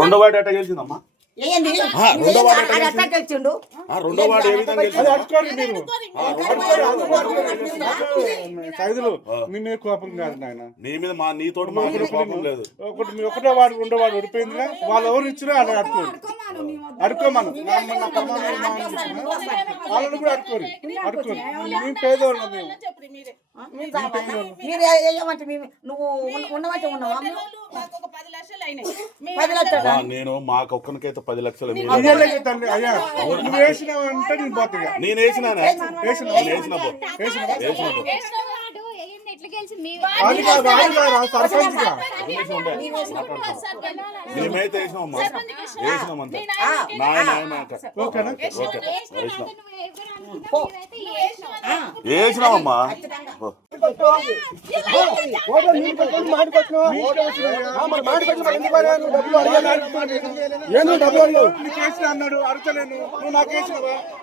రెండో వాడు ఎట్లా గెలిచిందమ్మా? రెండో వాడు గెలిచిండు. రెండో వాడు ఏ విధంగా సైజులు మీ మీద కోపం కాదు నాయన, నీ మీద నీతోటి కోపం లేదు. ఒకటో వాడు రెండో వాడు ఓడిపోయిందిగా, వాళ్ళు ఎవరు ఇచ్చినా అలా అడుకోమను వాళ్ళని కూడా అడుకోరు మేము పేదవాళ్ళం. మీరు ఏమంటే నువ్వు ఉన్నవంటే ఉన్నావా? 10 లక్షలు నేను మాకు ఒక్కనికైతే 10 లక్షలు తండ్రి అయ్యా నువ్వు వేసినావంటే నేను పోతాగా. నేను వేసినా సర్పంచ్గా మేమైతే వేసినామమ్మా, వేసినామంతే. వేసినామమ్మా. అన్నాడు అడచలేను, నువ్వు నాకు వేసినావా?